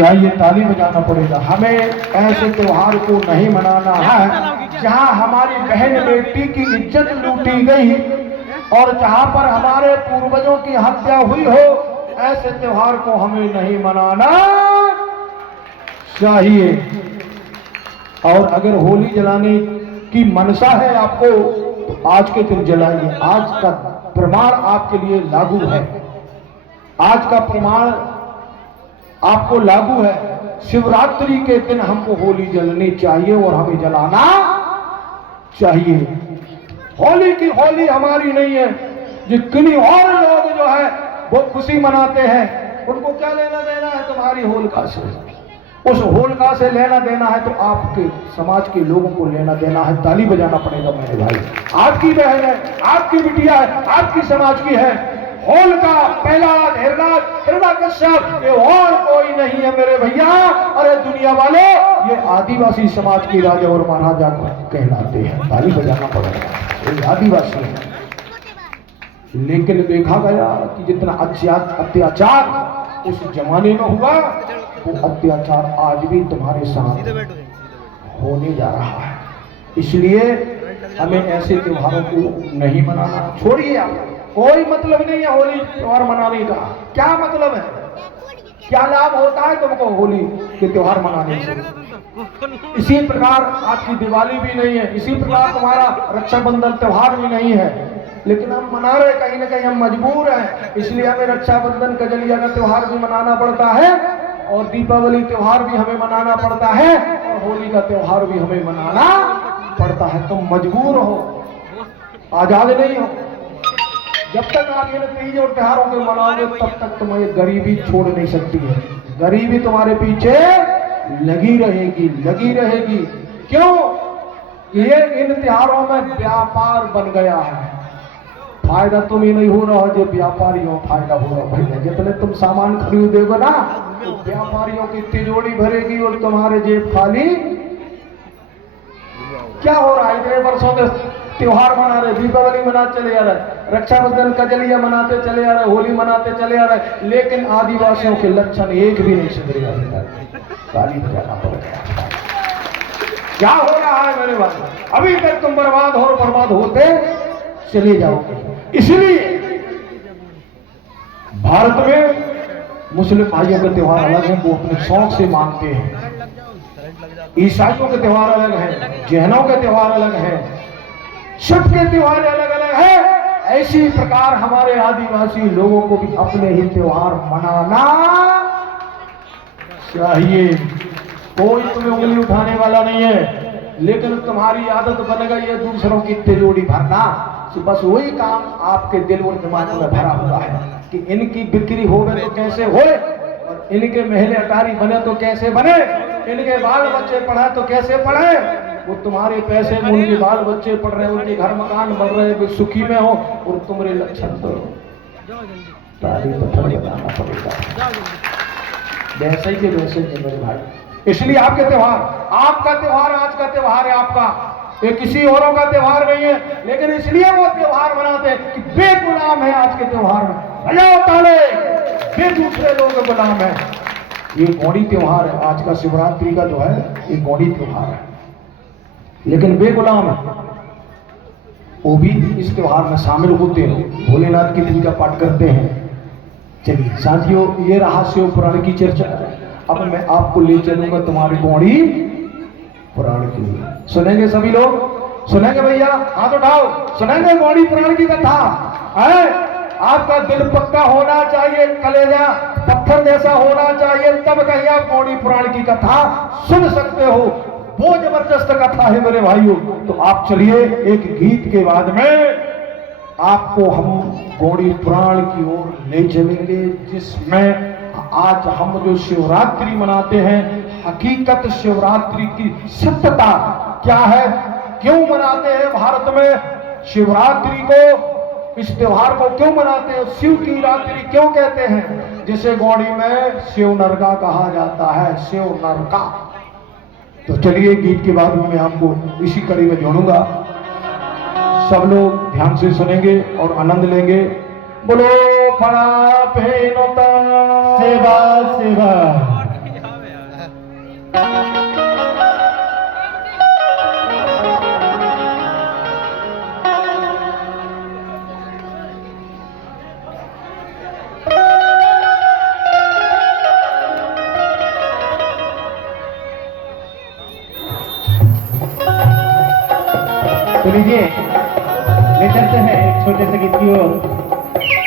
चाहिए, ताली बजाना पड़ेगा। हमें ऐसे त्योहार को नहीं मनाना है जहां हमारी बहन बेटी की इज्जत लूटी गई और जहां पर हमारे पूर्वजों की हत्या हुई हो, ऐसे त्योहार को हमें नहीं मनाना चाहिए। और अगर होली जलाने की मनसा है आपको तो आज के दिन जलाइए। आज का प्रमाण आपके लिए लागू है, आज का प्रमाण आपको लागू है। शिवरात्रि के दिन हमको होली जलनी चाहिए और हमें जलाना चाहिए। होली की होली हमारी नहीं है। जितनी और लोग जो है वो खुशी मनाते हैं, उनको क्या लेना देना है तुम्हारी होलिका से? उस होलिका से लेना देना है तो आपके समाज के लोगों को लेना देना है। ताली बजाना पड़ेगा मेरे भाई। आपकी बहन है, आपकी बिटिया है, आपकी समाज की है। होलिका, प्रहलाद, हिरण्यकश्यप, ये और कोई नहीं है मेरे भैया। अरे दुनिया वाले, ये आदिवासी समाज के राजा और महाराजा कहलाते हैं। ताली बजाना पड़ेगा, ये आदिवासी है। लेकिन देखा गया कि जितना अत्याचार उस जमाने में हुआ, वो अत्याचार आज भी तुम्हारे साथ होने जा रहा है। इसलिए हमें ऐसे त्योहारों को नहीं मनाना। छोड़िए, आप कोई मतलब नहीं है होली त्योहार मनाने का। क्या मतलब है? क्या लाभ होता है तुमको होली के त्योहार मनाने से? इसी प्रकार आपकी दिवाली भी नहीं है, इसी प्रकार तुम्हारा रक्षाबंधन त्योहार भी नहीं है, लेकिन हम मना रहे। कहीं ना कहीं हम मजबूर हैं, इसलिए हमें रक्षाबंधन, कजलिया का त्योहार भी मनाना पड़ता है और दीपावली त्योहार भी हमें मनाना पड़ता है और होली का त्योहार भी हमें मनाना पड़ता है। तुम मजबूर हो, आजाद नहीं हो। जब तक आप इन तीज और त्योहारों को मनाओगे तब तक तुम्हें गरीबी छोड़ नहीं सकती है। गरीबी तुम्हारे पीछे लगी रहेगी, लगी रहेगी। क्यों? ये इन त्योहारों में व्यापार बन गया है। फायदा तुम ही नहीं हो रहा, जो व्यापारियों फायदा हो रहा भैया। जितने तुम सामान खरीदोगे ना, तो व्यापारियों की तिजोरी भरेगी और तुम्हारे जेब खाली। क्या हो रहा है? इतने वर्षों से त्योहार मना रहे, दीपावली मना चले आ रहे, रक्षाबंधन, कजलिया मनाते चले आ रहे, होली मनाते चले आ रहे, लेकिन आदिवासियों के लक्षण एक भी नहीं सुधरे। ताली बजाना पड़ेगा। क्या हो रहा है मेरे भाई? अभी तक तुम बर्बाद हो, बर्बाद होते चले जाओगे। इसलिए भारत में मुस्लिम भाइयों के त्योहार अलग हैं, वो अपने शौक से मानते हैं। ईसाइयों के त्योहार अलग हैं, जैनों के त्योहार अलग हैं, सब के त्योहार अलग अलग है। ऐसी प्रकार हमारे आदिवासी लोगों को भी अपने ही त्योहार मनाना चाहिए। कोई तुम्हें उंगली उठाने वाला नहीं है, लेकिन तुम्हारी आदत बन गई है दूसरों की तिजोरी भरना। तो बस वही काम आपके दिल और दिमाग में भरा हुआ है कि इनकी बिक्री होवे तो कैसे होए, और इनके महल अटारी बने तो कैसे बने, इनके बाल बच्चे पढ़े तो कैसे पढ़े। वो तुम्हारे पैसे में उनके बाल बच्चे पढ़ रहे, उनके घर मकान बन रहे, वे सुखी में हो, और तुम्हारे लक्षण तो ताली पत्थर बताना पड़ेगा। वैसे ही वैसे ही मेरे भाई। इसलिए आपके त्योहार, आपका त्योहार, आज का त्योहार है आपका, ये किसी औरों का त्योहार नहीं है, लेकिन इसलिए वो त्योहार मनाते हैं कि बेगुलाम है। आज के त्योहार में बजाओ ताले, बे दूसरे लोग गुलाम है। ये गौड़ी त्योहार है आज का, शिवरात्रि का जो है ये गौड़ी त्योहार है, लेकिन बेगुलाम है। वो भी इस त्योहार में शामिल होते हैं, भोलेनाथ की पूजा पाठ करते हैं। चलिए साथियों, ये रहा शिव पुराण की चर्चा। अब मैं आपको ले चलूंगा तुम्हारी गौड़ी पुराण के लिए। सुनेंगे सभी लोग? सुनेंगे भैया? हाथ उठाओ। सुनेंगे गौड़ी पुराण की कथा? है? आपका दिल पक्का होना चाहिए, कलेजा पत्थर जैसा होना चाहिए, तब कहीं आप गौड़ी पुराण की कथा सुन सकते हो। वो जबरदस्त कथा है मेरे भाइयों। तो आप चलिए, एक गीत के बाद में आपको हम गौड़ी पुराण की ओर ले चलेंगे, जिसमें आज हम जो शिवरात्रि मनाते हैं, हकीकत शिवरात्रि की सत्यता क्या है, क्यों मनाते हैं भारत में शिवरात्रि को, इस त्योहार को क्यों मनाते हैं, शिव की रात्रि क्यों कहते हैं, जिसे गौड़ी में शिव नरका कहा जाता है, शिव नरका। तो चलिए, गीत के बाद मैं आपको इसी कड़ी में जोड़ूंगा। सब लोग ध्यान से सुनेंगे और आनंद लेंगे। बोलो फड़ा फेनोता सेवा सेवा। तो लीजिए ले चलते हैं एक छोटे से गीत की ओर।